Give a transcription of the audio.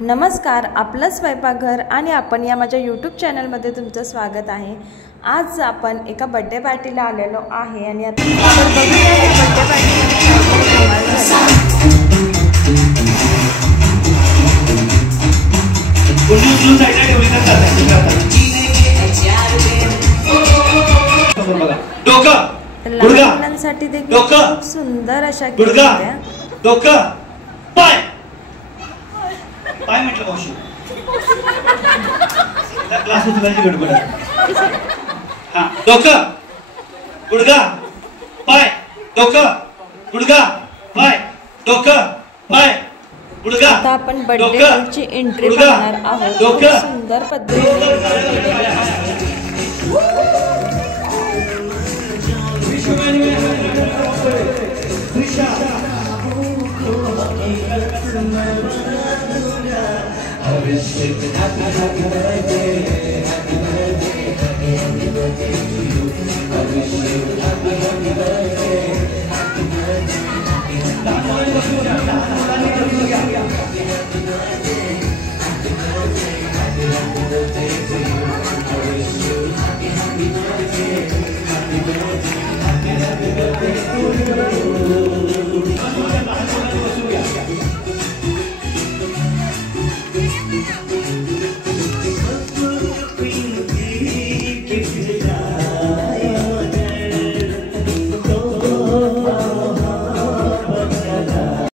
नमस्कार, आपलं स्वयंपाकघर आणि आपण या माझ्या यूट्यूब चॅनलमध्ये तुमचं स्वागत आहे। आज आपण एका बर्थडे पार्टीला आलेलो आहे आणि आता आपण बघूया या बर्थडे पार्टीमध्ये लहान मुलांसाठी देखील खूप सुंदर अशा केक होत्या। पाय म्हटलं मावशी क्लास उचलायची गडबड आहे। हां, डोकं गुडघा पाय डोकं गुडघा पाय डोकं पाय गुडघा। आता आपण बर्थडे गर्लची एंट्री करणार आहोत। खूप सुंदर पद्धतीने केलेली आहे।